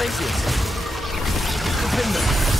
Glacius! Defender!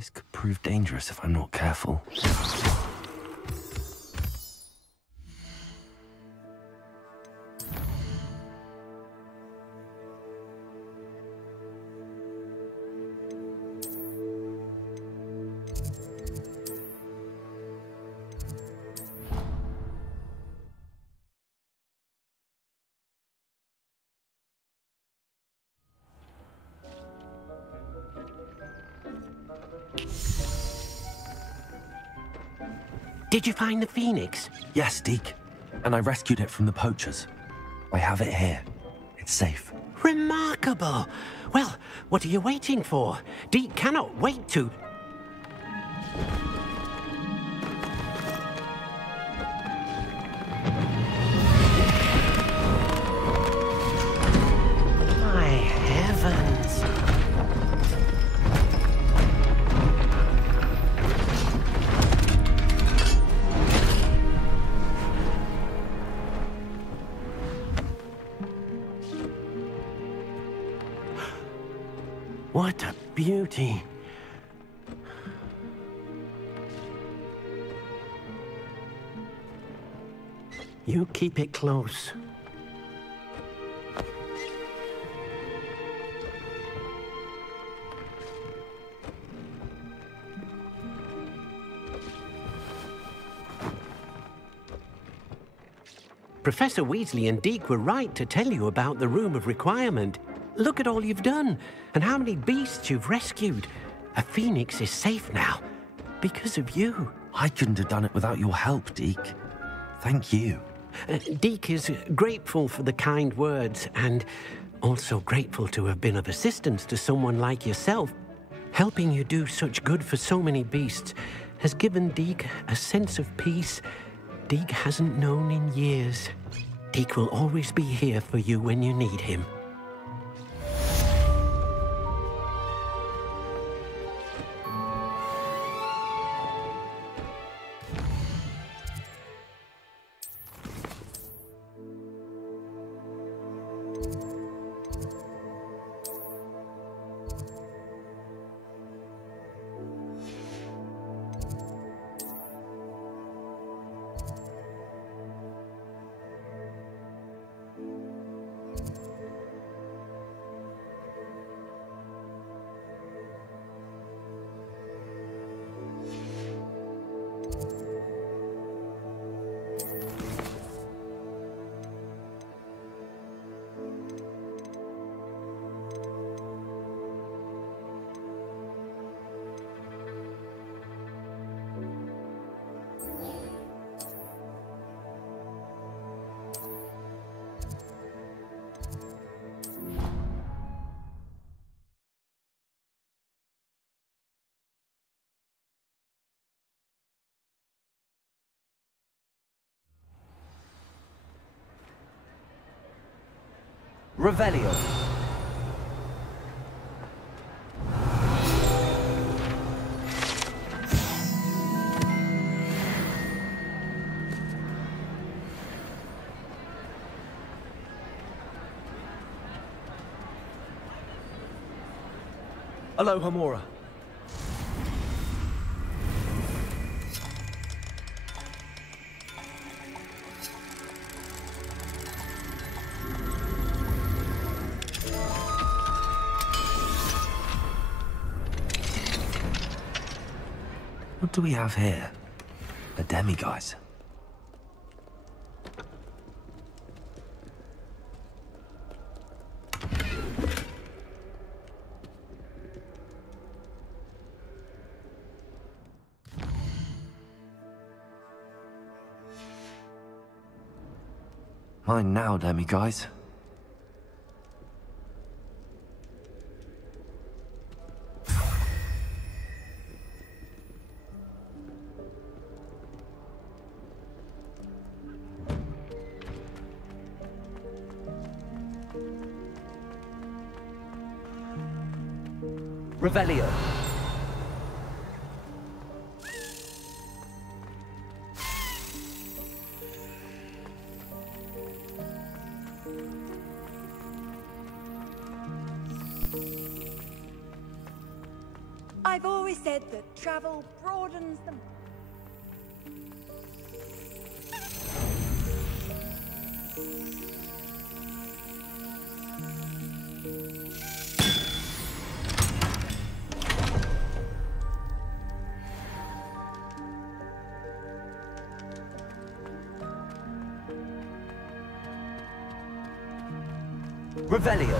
This could prove dangerous if I'm not careful. Did you find the Phoenix? Yes, Deke. And I rescued it from the poachers. I have it here. It's safe. Remarkable! Well, what are you waiting for? Deke cannot wait to... My heavens! What a beauty. You keep it close. Professor Weasley and Deke were right to tell you about the Room of Requirement. Look at all you've done, and how many beasts you've rescued. A phoenix is safe now, because of you. I couldn't have done it without your help, Deke. Thank you. Deke is grateful for the kind words, and also grateful to have been of assistance to someone like yourself. Helping you do such good for so many beasts has given Deke a sense of peace Deke hasn't known in years. Deke will always be here for you when you need him. Revelio. Aloha Mora. What do we have here? A demiguise. Mine now, demiguise. Revelio. I've always said that travel broadens the... Revelio.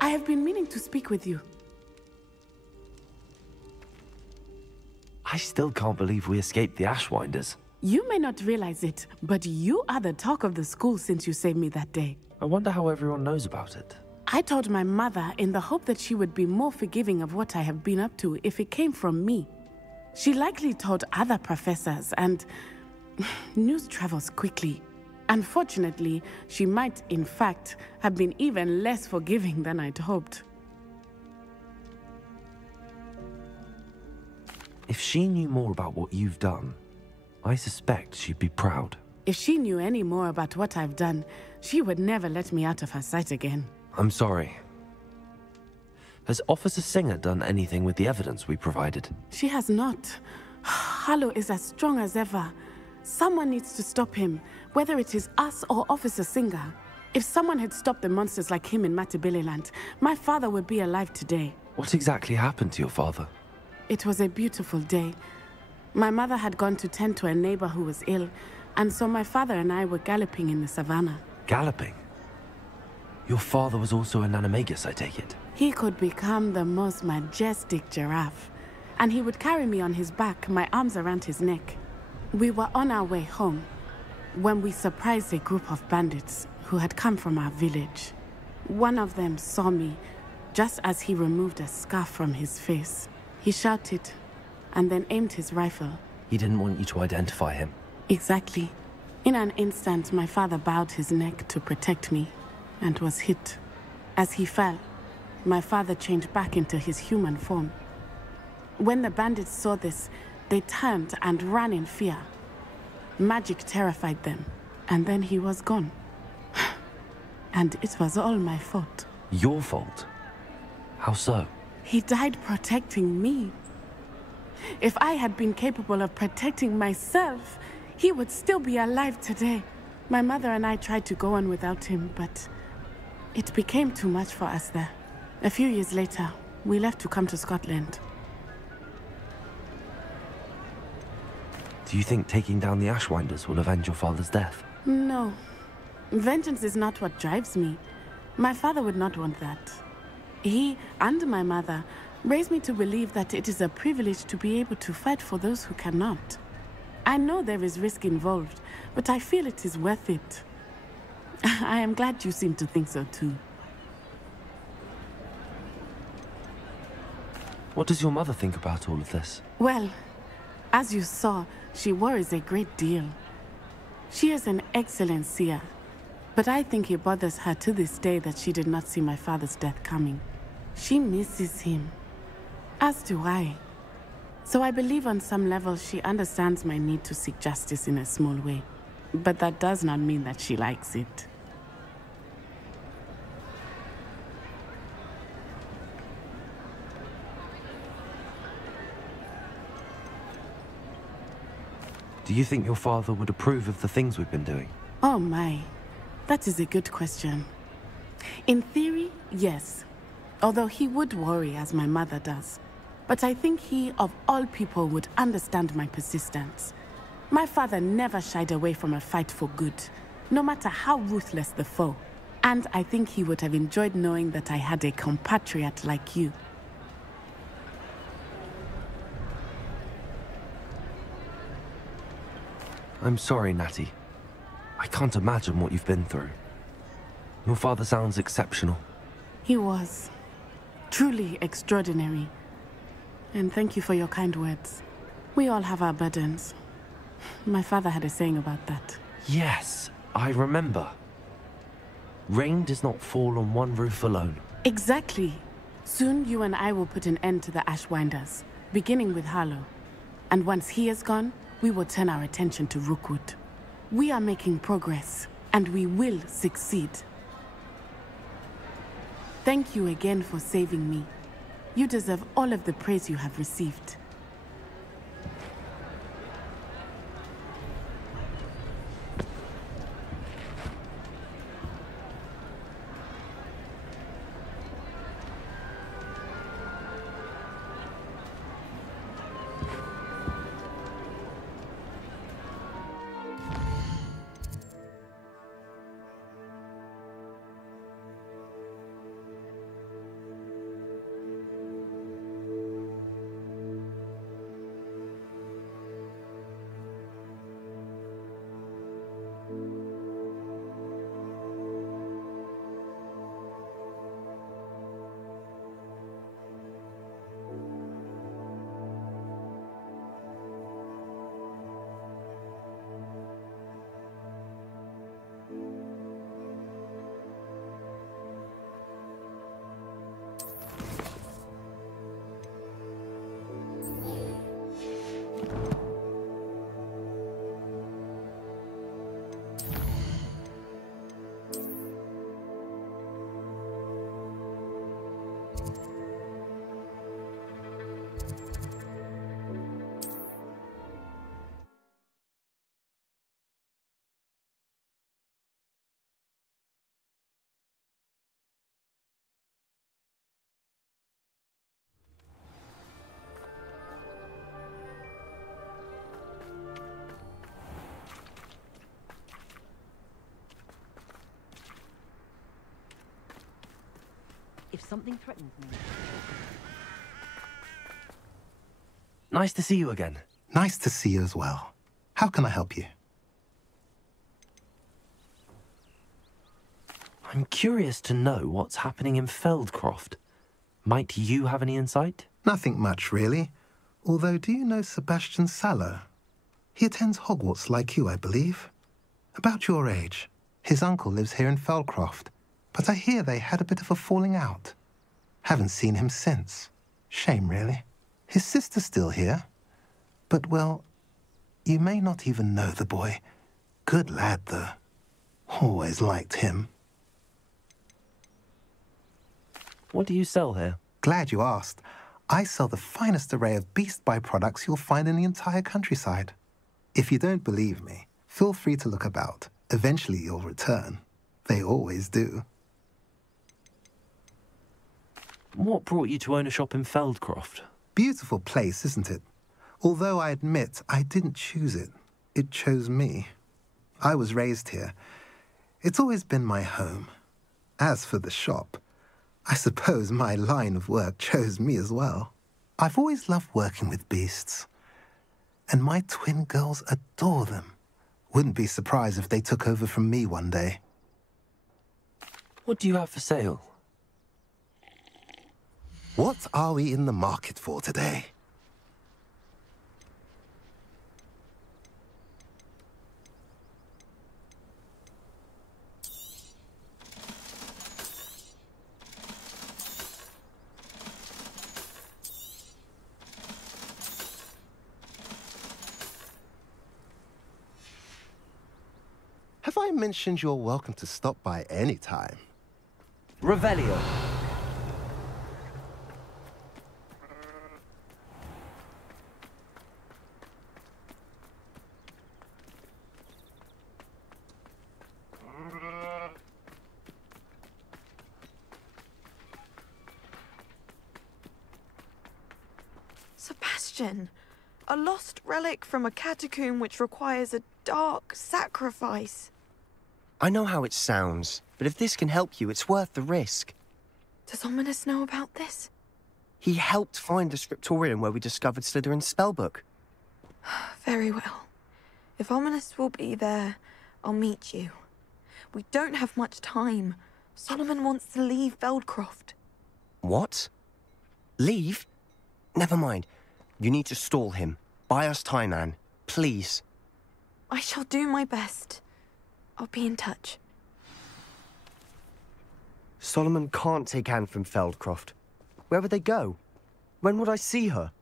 I have been meaning to speak with you. I still can't believe we escaped the Ashwinders. You may not realize it, but you are the talk of the school since you saved me that day. I wonder how everyone knows about it. I told my mother in the hope that she would be more forgiving of what I have been up to if it came from me. She likely told other professors, and news travels quickly. Unfortunately, she might, in fact, have been even less forgiving than I'd hoped. If she knew more about what you've done, I suspect she'd be proud. If she knew any more about what I've done, she would never let me out of her sight again. I'm sorry. Has Officer Singer done anything with the evidence we provided? She has not. Harlow is as strong as ever. Someone needs to stop him, whether it is us or Officer Singer. If someone had stopped the monsters like him in Matabeleland, my father would be alive today. What exactly happened to your father? It was a beautiful day. My mother had gone to tend to a neighbor who was ill, and so my father and I were galloping in the savannah. Galloping? Your father was also an animagus, I take it? He could become the most majestic giraffe, and he would carry me on his back, my arms around his neck. We were on our way home when we surprised a group of bandits who had come from our village. One of them saw me just as he removed a scarf from his face. He shouted and then aimed his rifle. He didn't want you to identify him. Exactly. In an instant, my father bowed his neck to protect me and was hit. As he fell, my father changed back into his human form. When the bandits saw this, they turned and ran in fear. Magic terrified them, and then he was gone. And it was all my fault. Your fault? How so? He died protecting me. If I had been capable of protecting myself, he would still be alive today. My mother and I tried to go on without him, but it became too much for us there. A few years later, we left to come to Scotland. Do you think taking down the Ashwinders will avenge your father's death? No. Vengeance is not what drives me. My father would not want that. He and my mother raised me to believe that it is a privilege to be able to fight for those who cannot. I know there is risk involved, but I feel it is worth it. I am glad you seem to think so too. What does your mother think about all of this? Well, as you saw, she worries a great deal. She is an excellent seer, but I think it bothers her to this day that she did not see my father's death coming. She misses him, as do I. So I believe on some level she understands my need to seek justice in a small way. But that does not mean that she likes it. Do you think your father would approve of the things we've been doing? Oh my, that is a good question. In theory, yes. Although he would worry as my mother does. But I think he, of all people, would understand my persistence. My father never shied away from a fight for good, no matter how ruthless the foe. And I think he would have enjoyed knowing that I had a compatriot like you. I'm sorry, Natty. I can't imagine what you've been through. Your father sounds exceptional. He was. Truly extraordinary. And thank you for your kind words. We all have our burdens. My father had a saying about that. Yes, I remember. Rain does not fall on one roof alone. Exactly. Soon you and I will put an end to the Ashwinders, beginning with Harlow. And once he is gone, we will turn our attention to Rookwood. We are making progress, and we will succeed. Thank you again for saving me. You deserve all of the praise you have received. If something threatens me... Nice to see you again. Nice to see you as well. How can I help you? I'm curious to know what's happening in Feldcroft. Might you have any insight? Nothing much, really. Although, do you know Sebastian Sallow? He attends Hogwarts like you, I believe. About your age. His uncle lives here in Feldcroft, but I hear they had a bit of a falling out. Haven't seen him since. Shame, really. His sister's still here. But, well, you may not even know the boy. Good lad, though. Always liked him. What do you sell here? Glad you asked. I sell the finest array of beast byproducts you'll find in the entire countryside. If you don't believe me, feel free to look about. Eventually you'll return. They always do. What brought you to own a shop in Feldcroft? Beautiful place, isn't it? Although I admit I didn't choose it. It chose me. I was raised here. It's always been my home. As for the shop, I suppose my line of work chose me as well. I've always loved working with beasts. And my twin girls adore them. Wouldn't be surprised if they took over from me one day. What do you have for sale? What are we in the market for today? Have I mentioned you're welcome to stop by any time? Revelio. Sebastian, a lost relic from a catacomb which requires a dark sacrifice. I know how it sounds, but if this can help you, it's worth the risk. Does Ominous know about this? He helped find the scriptorium where we discovered Slytherin's spellbook. Very well. If Ominous will be there, I'll meet you. We don't have much time. Solomon wants to leave Feldcroft. What? Leave? Never mind. You need to stall him. Buy us time, Anne. Please. I shall do my best. I'll be in touch. Solomon can't take Anne from Feldcroft. Where would they go? When would I see her?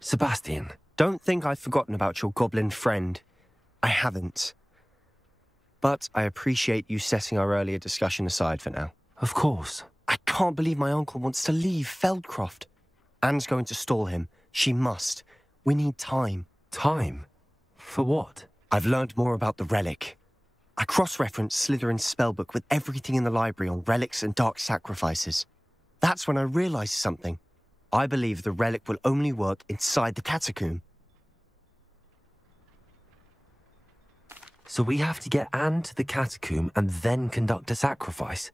Sebastian. Don't think I've forgotten about your goblin friend. I haven't. But I appreciate you setting our earlier discussion aside for now. Of course. I can't believe my uncle wants to leave Feldcroft. Anne's going to stall him. She must. We need time. Time? For what? I've learned more about the relic. I cross-referenced Slytherin's spellbook with everything in the library on relics and dark sacrifices. That's when I realized something. I believe the relic will only work inside the catacomb. So we have to get Anne to the catacomb and then conduct a sacrifice.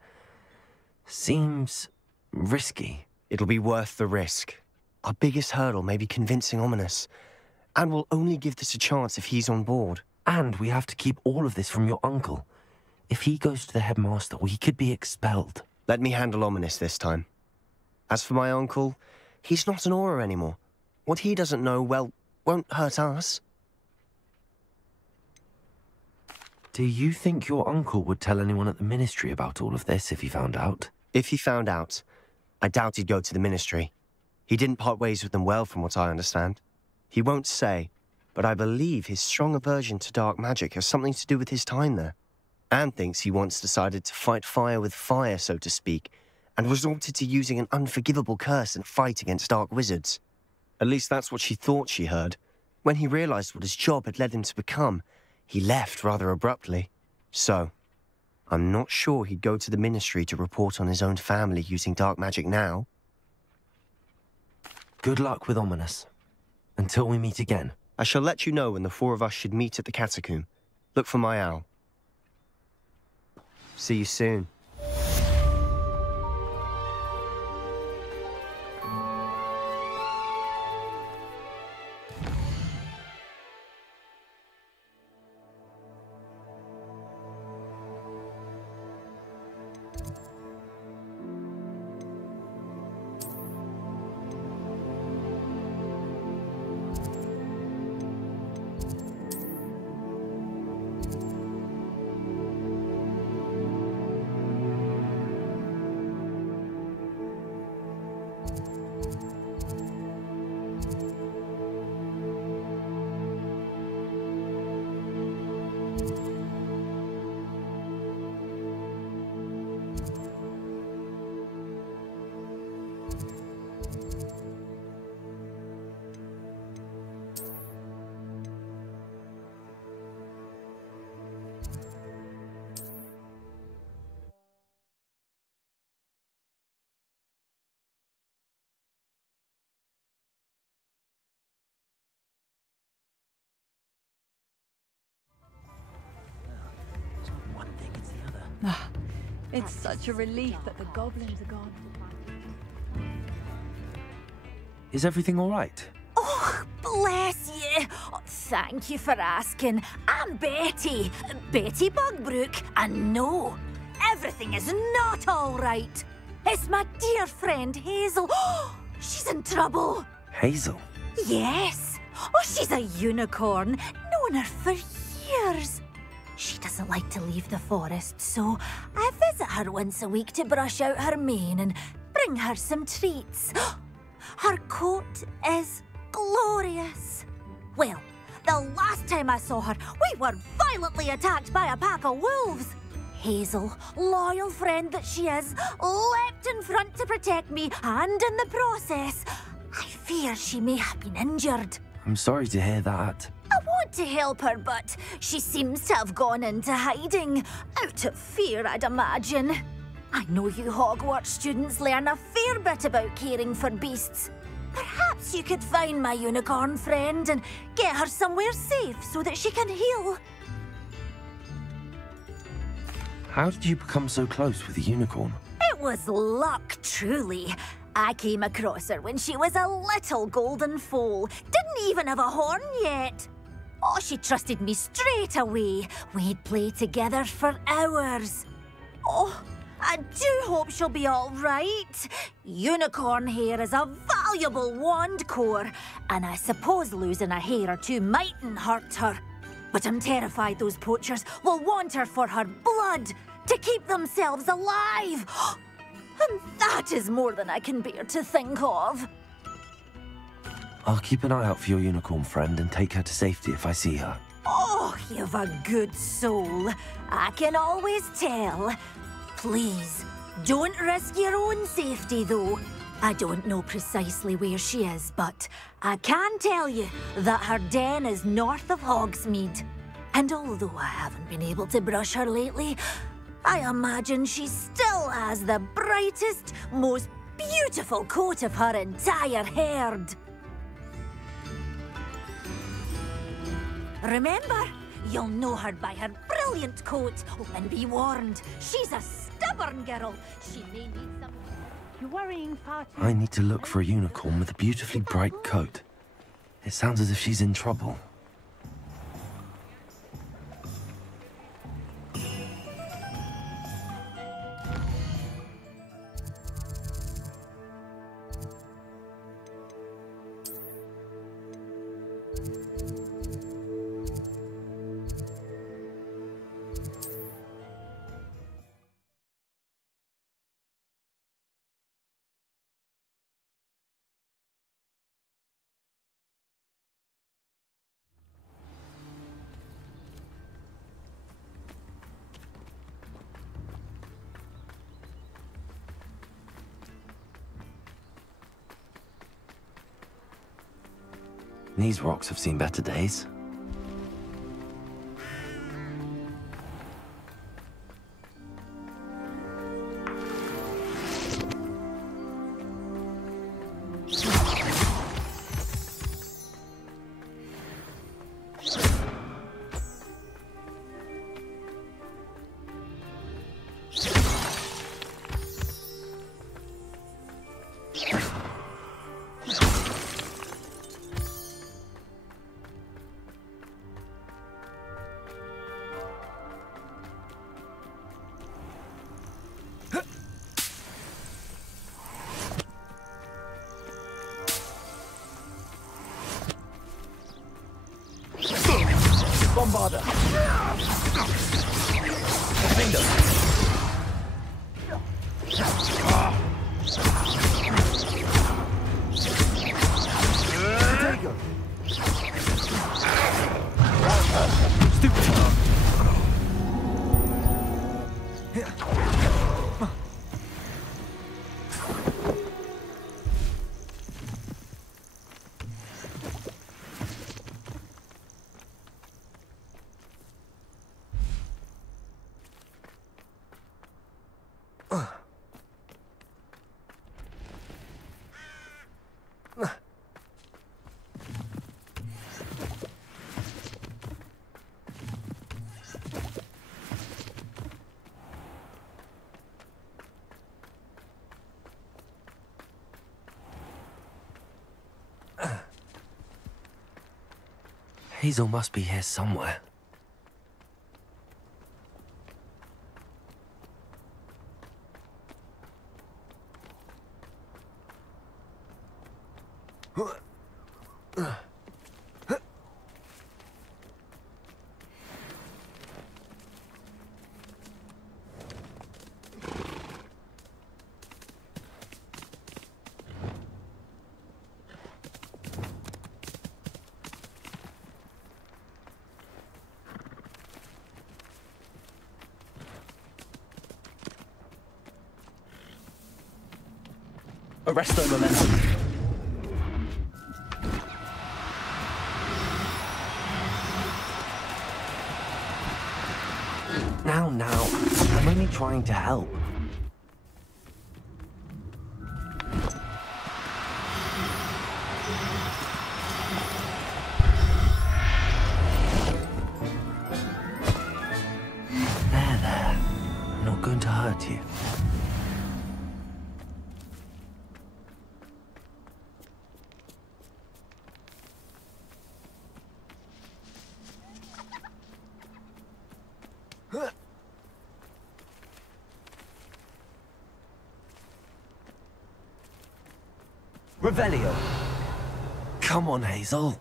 Seems risky. It'll be worth the risk. Our biggest hurdle may be convincing Ominous. And we'll only give this a chance if he's on board. And we have to keep all of this from your uncle. If he goes to the headmaster, we could be expelled. Let me handle Ominous this time. As for my uncle, he's not an Auror anymore. What he doesn't know, well, won't hurt us. Do you think your uncle would tell anyone at the ministry about all of this if he found out? If he found out, I doubt he'd go to the ministry. He didn't part ways with them well, from what I understand. He won't say, but I believe his strong aversion to dark magic has something to do with his time there. Anne thinks he once decided to fight fire with fire, so to speak, and resorted to using an unforgivable curse in a fight against dark wizards. At least that's what she thought she heard. When he realized what his job had led him to become, he left rather abruptly. So, I'm not sure he'd go to the ministry to report on his own family using dark magic now. Good luck with Ominous. Until we meet again. I shall let you know when the four of us should meet at the catacomb. Look for my owl. See you soon. It's such a relief that the goblins are gone. Is everything all right? Oh, bless you. Oh, thank you for asking. I'm Betty. Betty Bugbrook. And no, everything is not all right. It's my dear friend Hazel. Oh, she's in trouble. Hazel? Yes. Oh, she's a unicorn. Known her for years. She doesn't like to leave the forest, so I visit her once a week to brush out her mane and bring her some treats. Her coat is glorious. Well, the last time I saw her, we were violently attacked by a pack of wolves. Hazel, loyal friend that she is, leapt in front to protect me, and in the process, I fear she may have been injured. I'm sorry to hear that. I want to help her, but she seems to have gone into hiding. Out of fear, I'd imagine. I know you Hogwarts students learn a fair bit about caring for beasts. Perhaps you could find my unicorn friend and get her somewhere safe so that she can heal. How did you become so close with the unicorn? It was luck, truly. I came across her when she was a little golden foal. Didn't even have a horn yet. Oh, she trusted me straight away. We'd play together for hours. Oh, I do hope she'll be all right. Unicorn hair is a valuable wand core, and I suppose losing a hair or two mightn't hurt her. But I'm terrified those poachers will want her for her blood, to keep themselves alive. And that is more than I can bear to think of. I'll keep an eye out for your unicorn friend and take her to safety if I see her. Oh, you've a good soul. I can always tell. Please, don't risk your own safety, though. I don't know precisely where she is, but I can tell you that her den is north of Hogsmeade. And although I haven't been able to brush her lately, I imagine she still has the brightest, most beautiful coat of her entire herd. Remember, you'll know her by her brilliant coat. Oh, and be warned, she's a stubborn girl. She may need some... You're worrying far too... I need to look for a unicorn with a beautifully bright coat. It sounds as if she's in trouble. These rocks have seen better days. Bombarder. Finger. Hazel must be here somewhere. Arrest their momentum. Now, I'm only trying to help. There. I'm not going to hurt you. Revelio. Come on, Hazel.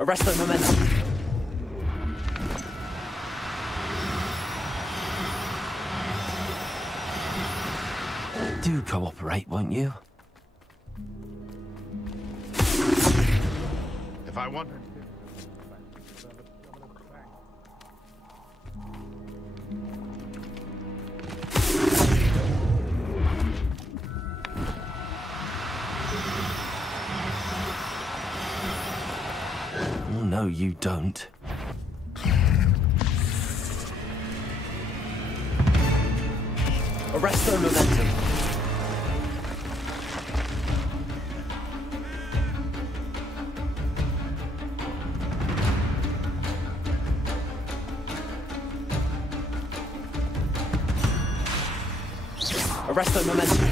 Arrest their momentum. Do cooperate, won't you? If I want... Oh, no, you don't. Arrest their momentum. Arrest their momentum.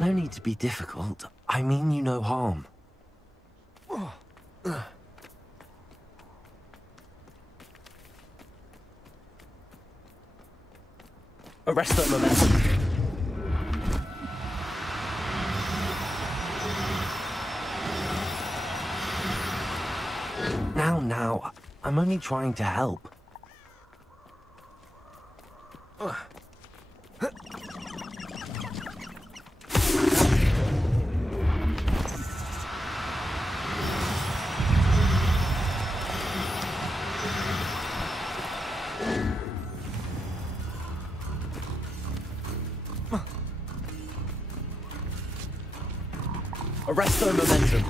No need to be difficult. I mean you no harm. Arrest their momentum. Now, I'm only trying to help. Arrest their momentum.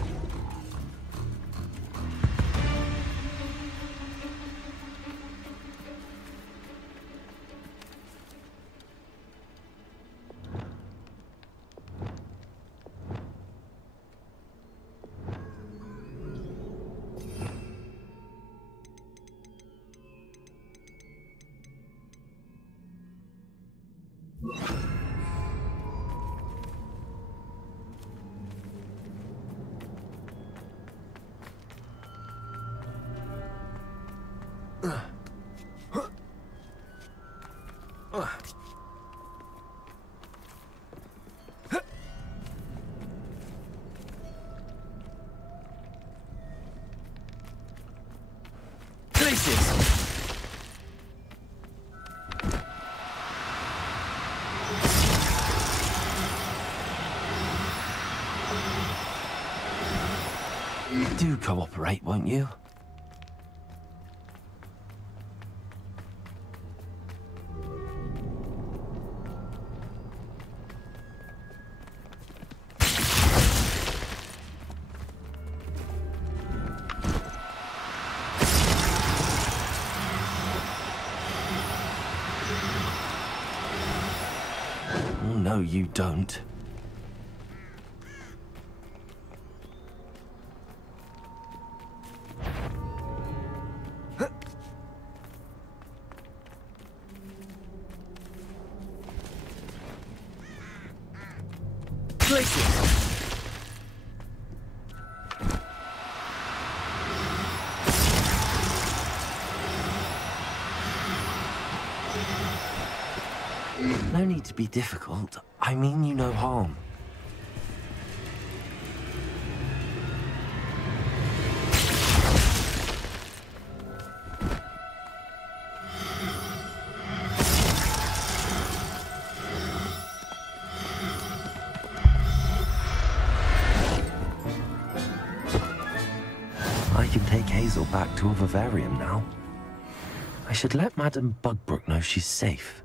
Do cooperate, won't you? Oh, no, you don't. No need to be difficult. I mean you no harm. I can take Hazel back to a vivarium now. I should let Madame Bugbrook know she's safe.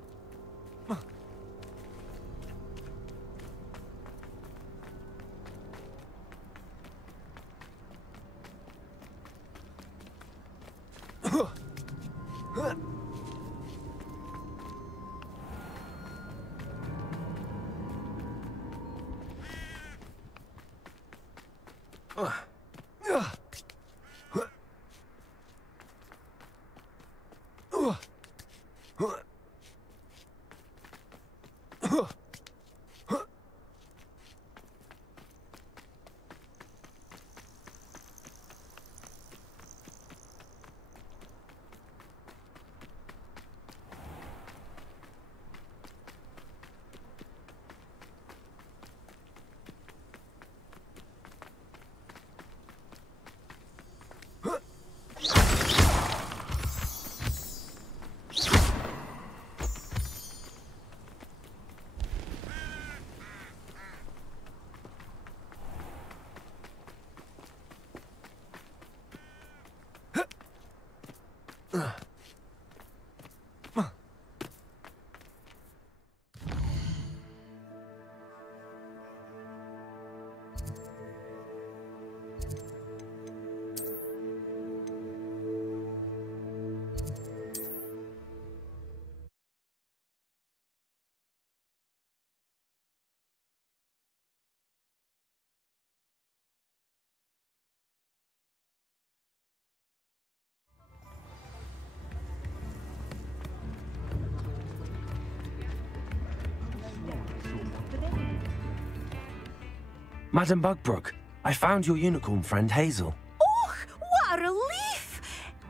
Madame Bugbrook, I found your unicorn friend Hazel. Oh, what a relief!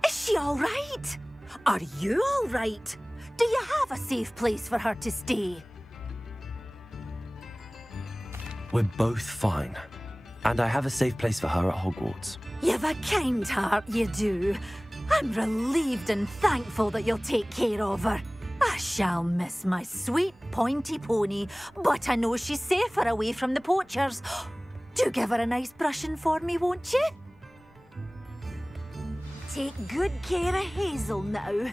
Is she all right? Are you all right? Do you have a safe place for her to stay? We're both fine. And I have a safe place for her at Hogwarts. You've a kind heart, you do. I'm relieved and thankful that you'll take care of her. I shall miss my sweet pointy pony, but I know she's safer away from the poachers. Do give her a nice brushing for me, won't you? Take good care of Hazel now.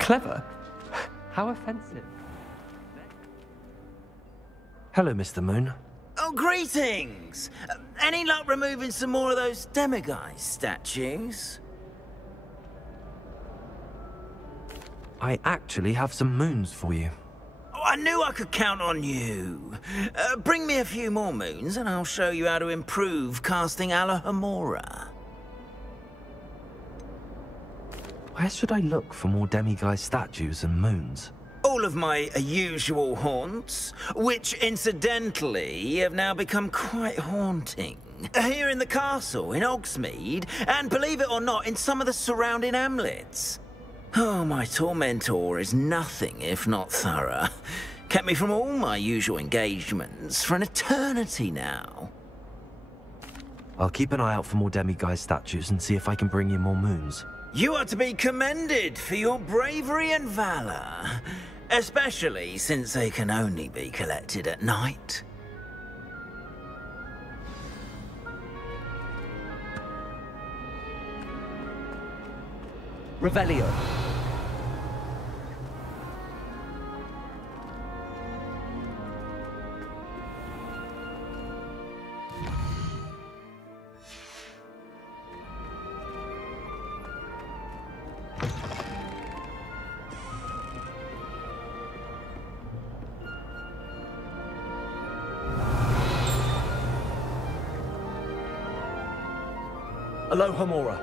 Clever? How offensive. Hello, Mr. Moon. Oh, greetings! Any luck removing some more of those demiguise statues? I actually have some moons for you. Oh, I knew I could count on you. Bring me a few more moons and I'll show you how to improve casting Alohomora. Where should I look for more demiguise statues and moons? All of my usual haunts, which incidentally have now become quite haunting. Here in the castle, in Hogsmeade, and believe it or not, in some of the surrounding hamlets. Oh, my tormentor is nothing if not thorough. Kept me from all my usual engagements for an eternity now. I'll keep an eye out for more demiguise statues and see if I can bring you more moons. You are to be commended for your bravery and valor, especially since they can only be collected at night. Revelio. Alohomora.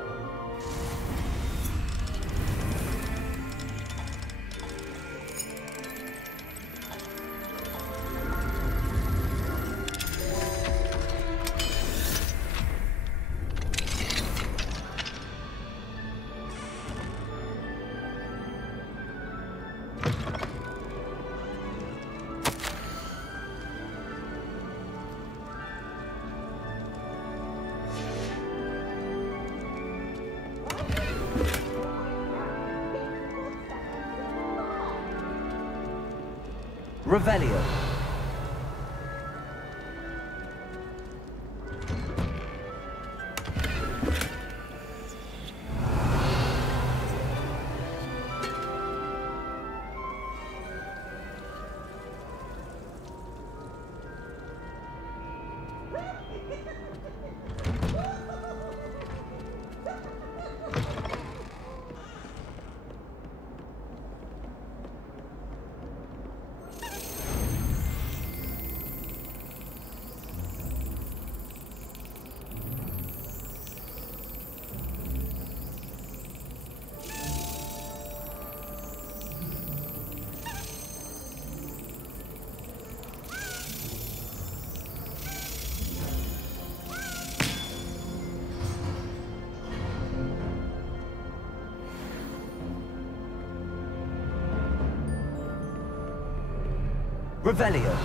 Revelio. Revelio.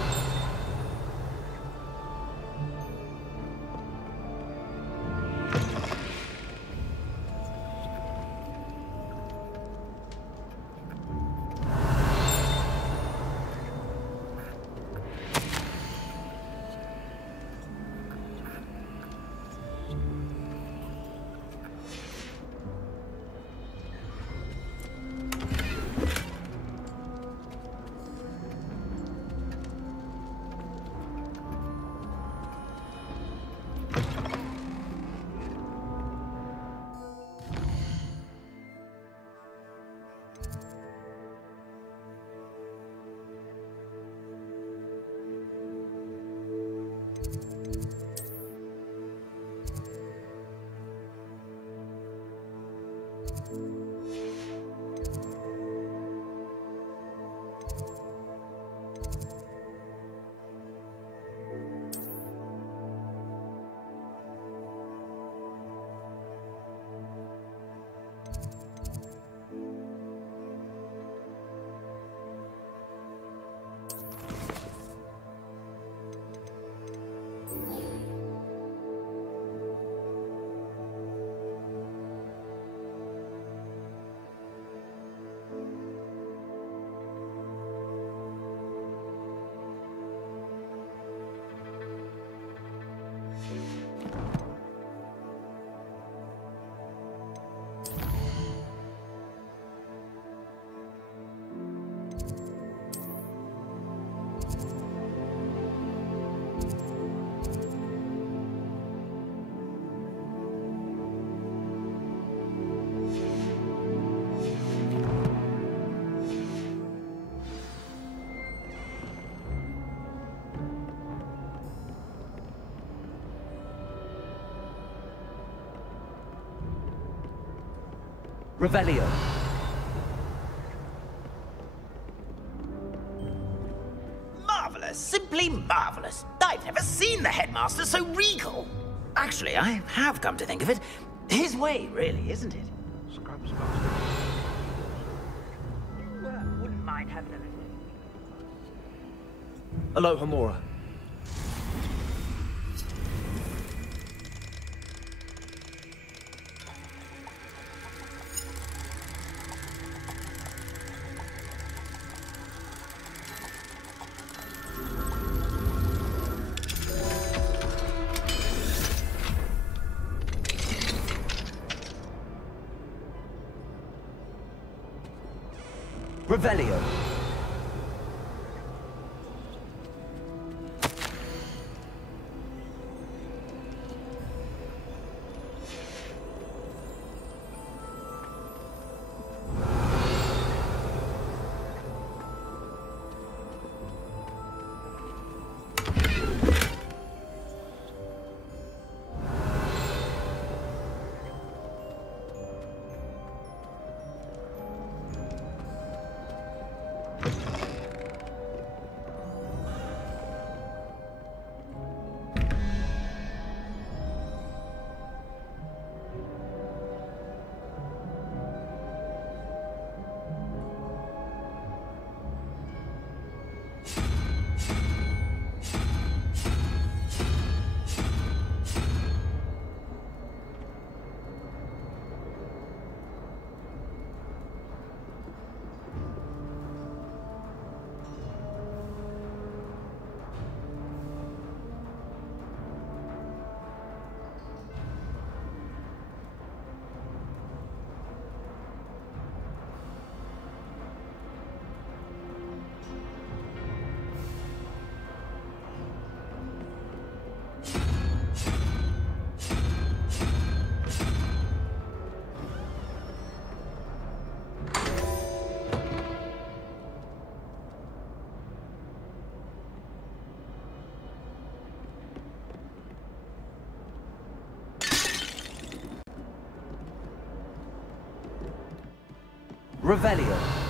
Revelio. Marvellous, simply marvellous. I've never seen the headmaster so regal. Actually, I have come to think of it. His way, really, isn't it? Wouldn't mind having a little. Alohomora. Revelio. Revelio.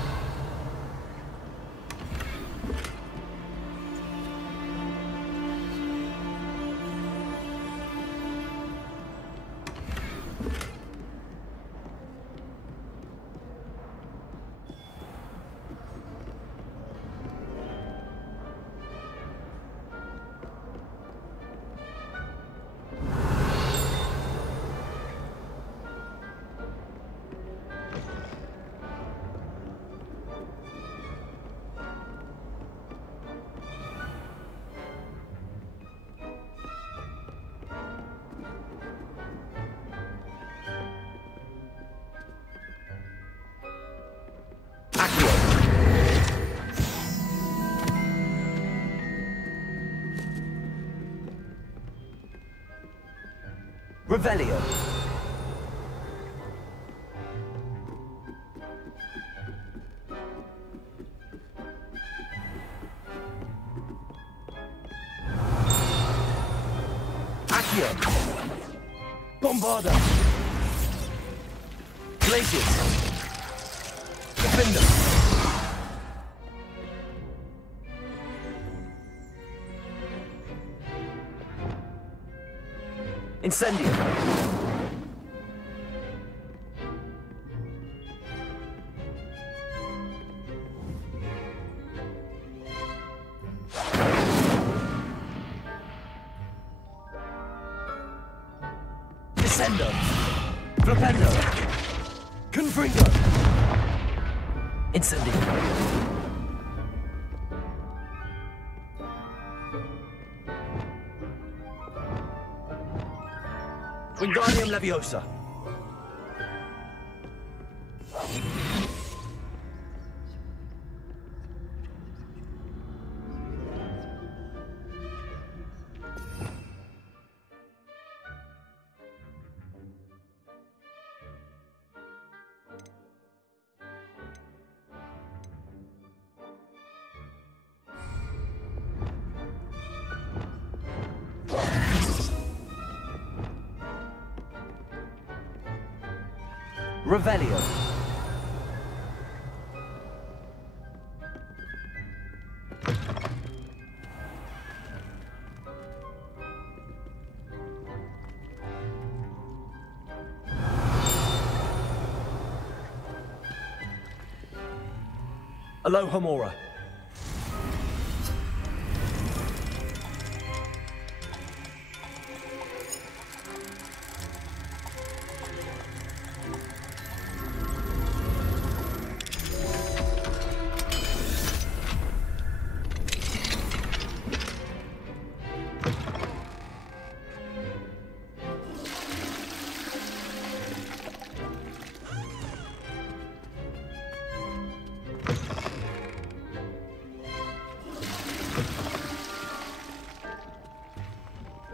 Revelio. Accio. Bombarda. Glacius. Defender. Incendio. Descendo. Flipendo. Confringo. Incendio. Wingardium Leviosa. Revelio. Alohomora.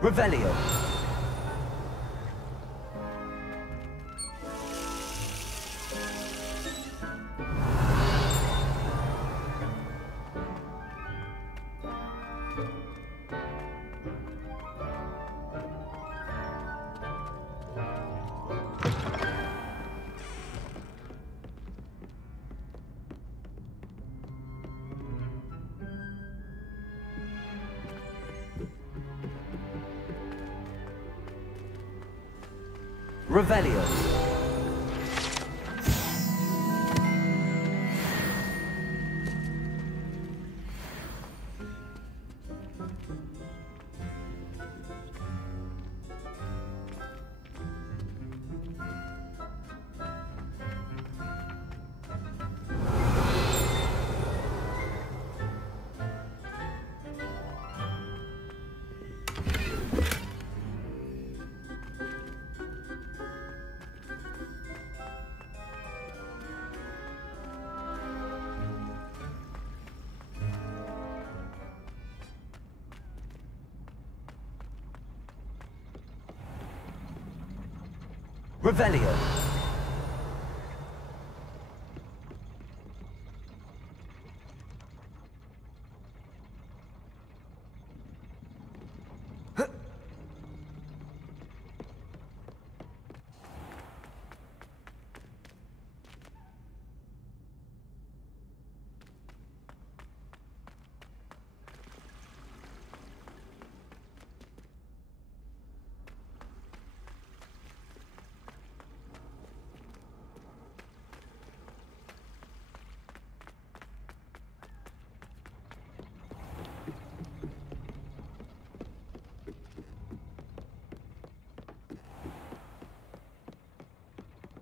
Revelio. Revelio. Revelio.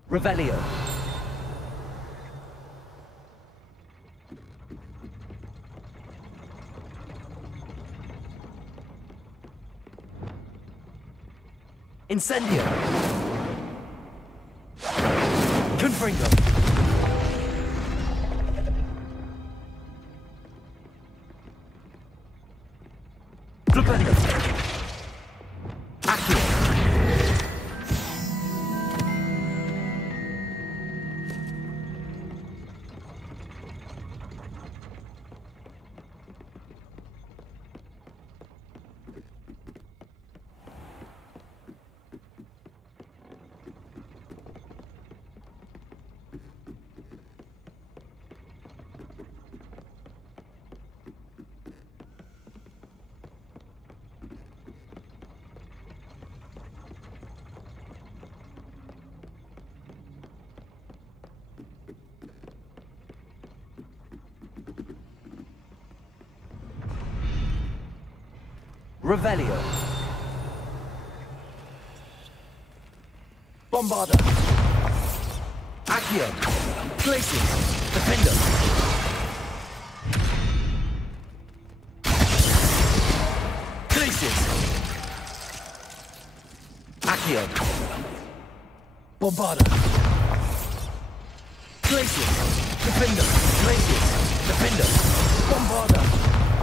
Revelio. Incendio. Confringo. Flipendo. Accio. Revelio. Bombarda. Accio. Glacius. Defender. Glacius. Accio. Bombarda. Glacius. Defender. Glacius. Defender. Bombarda.